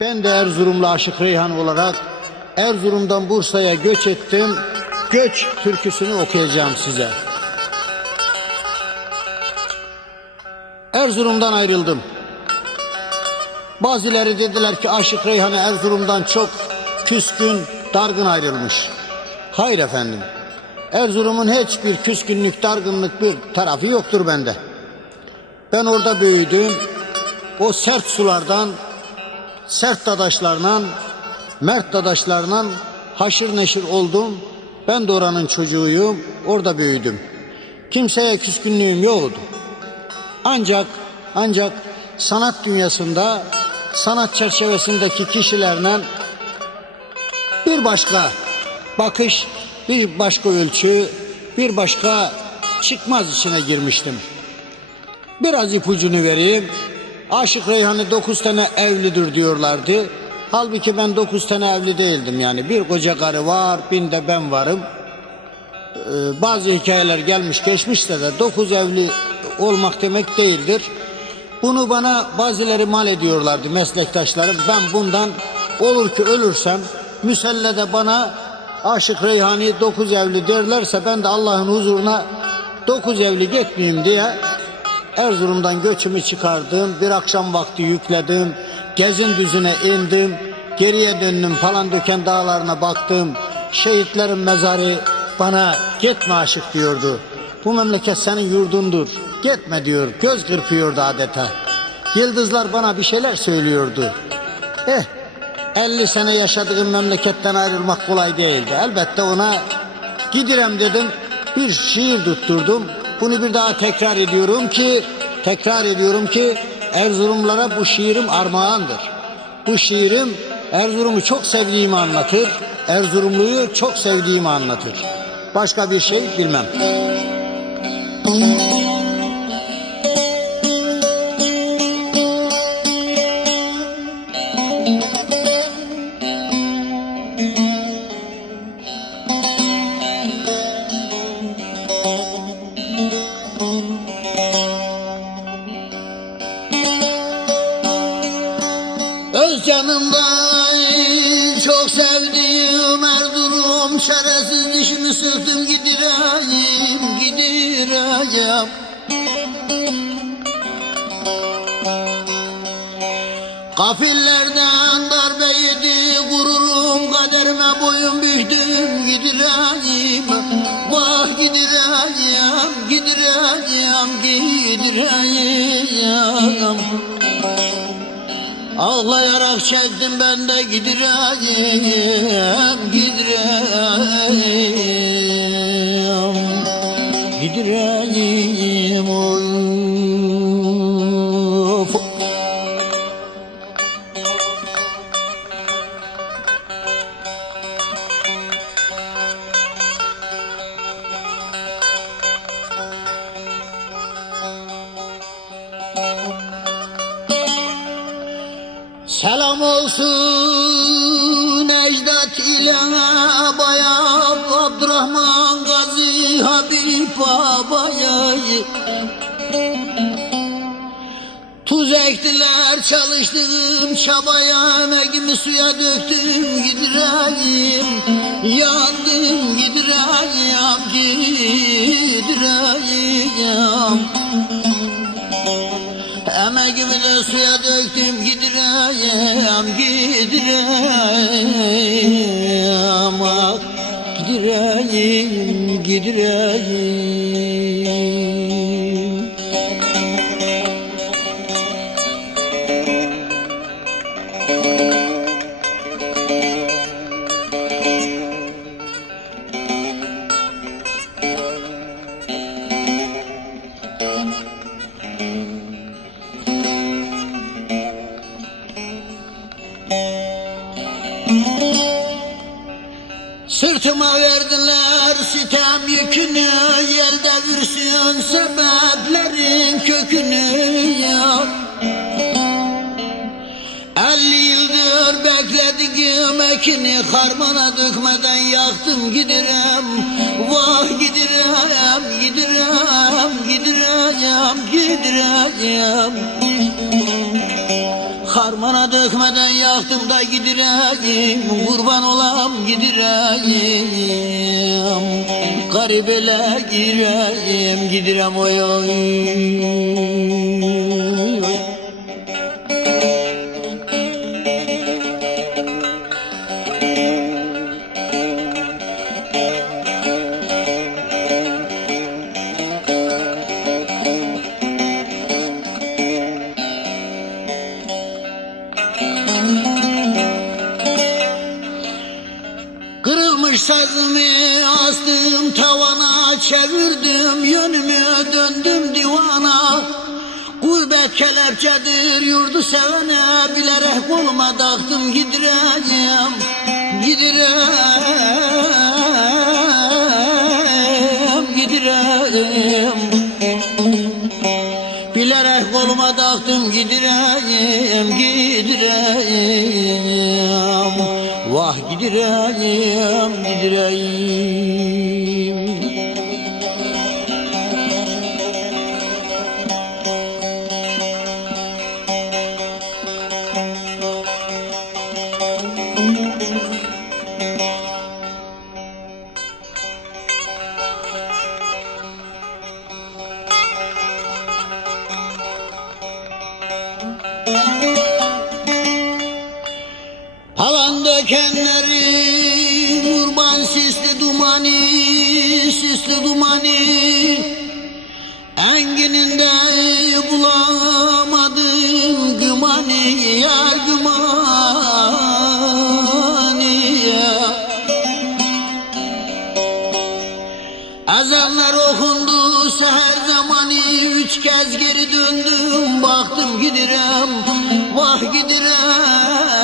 Ben de Erzurumlu Aşık Reyhan olarak Erzurum'dan Bursa'ya göç ettim. Göç türküsünü okuyacağım size. Erzurum'dan ayrıldım. Bazıları dediler ki Aşık Reyhan'ı Erzurum'dan çok küskün, dargın ayrılmış. Hayır efendim. Erzurum'un hiçbir küskünlük, dargınlık bir tarafı yoktur bende. Ben orada büyüdüm. O sert sulardan, sert dadaşlarla, mert dadaşlarla haşır neşir oldum. Ben de oranın çocuğuyum, orada büyüdüm. Kimseye küskünlüğüm yoktu. Ancak, ancak sanat dünyasında, sanat çerçevesindeki kişilerle bir başka bakış, bir başka ölçü, bir başka çıkmaz içine girmiştim. Biraz ipucunu vereyim. Aşık Reyhan'ı dokuz tane evlidir diyorlardı. Halbuki ben dokuz tane evli değildim yani. Bir koca karı var, bin de ben varım. Ee, bazı hikayeler gelmiş geçmişse de dokuz evli olmak demek değildir. Bunu bana bazıları mal ediyorlardı meslektaşlarım. Ben bundan olur ki ölürsem müsellede bana Aşık Reyhani dokuz evli derlerse ben de Allah'ın huzuruna dokuz evli gitmeyeyim diye Erzurum'dan göçümü çıkardım. Bir akşam vakti yükledim. Gezin düzüne indim. Geriye döndüm falan döken dağlarına baktım. Şehitlerin mezarı bana gitme aşık diyordu. Bu memleket senin yurdundur. Gitme diyor. Göz kırpıyordu adeta. Yıldızlar bana bir şeyler söylüyordu. Eh 50 sene yaşadığım memleketten ayrılmak kolay değildi. Elbette ona gidirem dedim. Bir şiir tutturdum. Bunu bir daha tekrar ediyorum ki tekrar ediyorum ki Erzurumlara bu şiirim armağandır. Bu şiirim Erzurum'u çok sevdiğimi anlatır. Erzurumluyu çok sevdiğimi anlatır. Başka bir şey bilmem. Öz sevdiğim Erzurum Çaresiz. Dişimi sıktım gidireyim gidireyim. Kafillerden darbe yedi gururum kaderime boyun büktüm. Gidireyim Vah gidireyim gidireyim gidireyim Ağlayarak çektim ben de gidireyim, gidireyim, gidireyim. Of. Selam olsun Ecdat ile Bayam Abdurrahman Gazi Habib Baba'ya. Tuz ektiler çalıştığım çabaya emeğimi suya döktüm gidireyim. Yandım gidireyim gidireyim De suya döktüm gidireyim gidireyim. Ah, Gidireyim gidireyim Sırtıma verdiler sitem yükünü Yel devirsin sebeplerin kökünü ya. Elli yıldır beklediğim ekini Harmana dökmeden yaktım gidirem. Vah gidirem, gidirem, gidirem, gidirem Harmana dökmeden yaktım da gidireyim Kurban olam gidireyim. Garibele gireyim Gidirem oy divana Gurbet kelepçedir yurdu sevene Bilerek koluma taktım gidireyim Gidireyim Gidireyim Bilerek koluma taktım gidireyim, gidireyim Vah gidireyim, gidireyim sisli dumani Engininde bulamadım gümani yar gümani. Ezanlar okundu seher zamanı Üç kez geri döndüm baktım gidirem Vah gidirem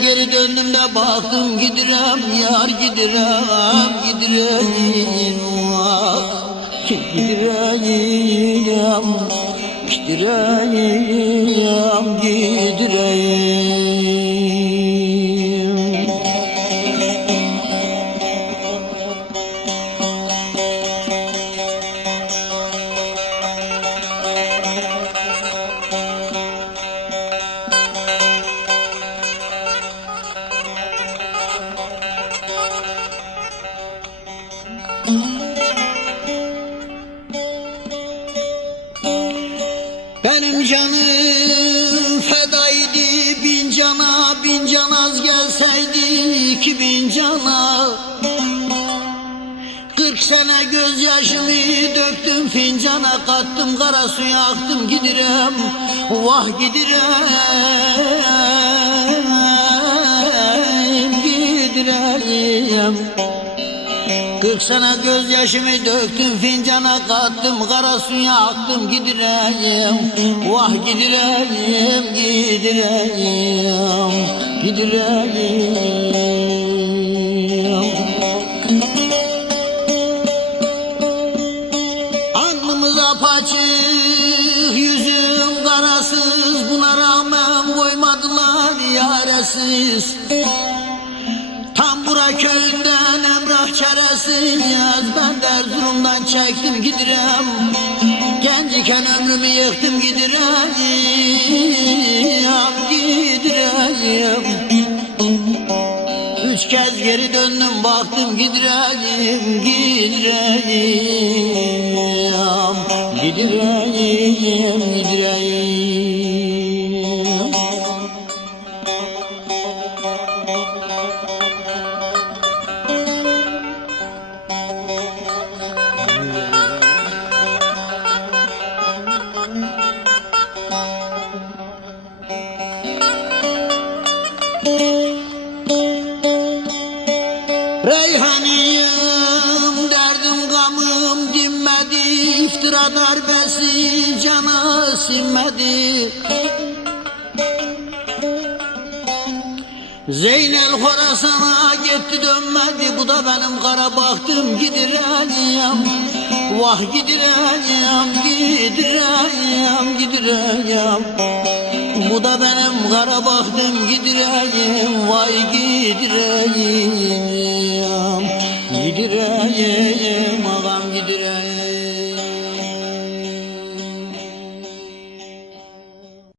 Geri döndüm de baktım gidirem Yar gidirem gidirem Vah gidirem Gidirem gidirem bin cana Kırk sene gözyaşımı döktüm fincana kattım kara suya aktım gidirem vah gidirem gidirem Kırk sene gözyaşımı döktüm fincana kattım Kara suya aktım gidireyim Vah gidireyim gidireyim Gidireyim apaçık yüzüm karasız Buna rağmen koymadılar yaresiz Tambura köyünden Emrah çaresi yaz Ben de çektim gidirem. Genciken ömrümü yıktım gidirem Gidirem. Üç kez geri döndüm baktım gidireyim Gidireyim iftira darbesi cana sinmedi Zeynel Horasan'a gitti dönmedi. Bu da benim kara baktım gidireyim Vah gidireyim gidireyim gidireyim Bu da benim kara baktım gidireyim Vay gidireyim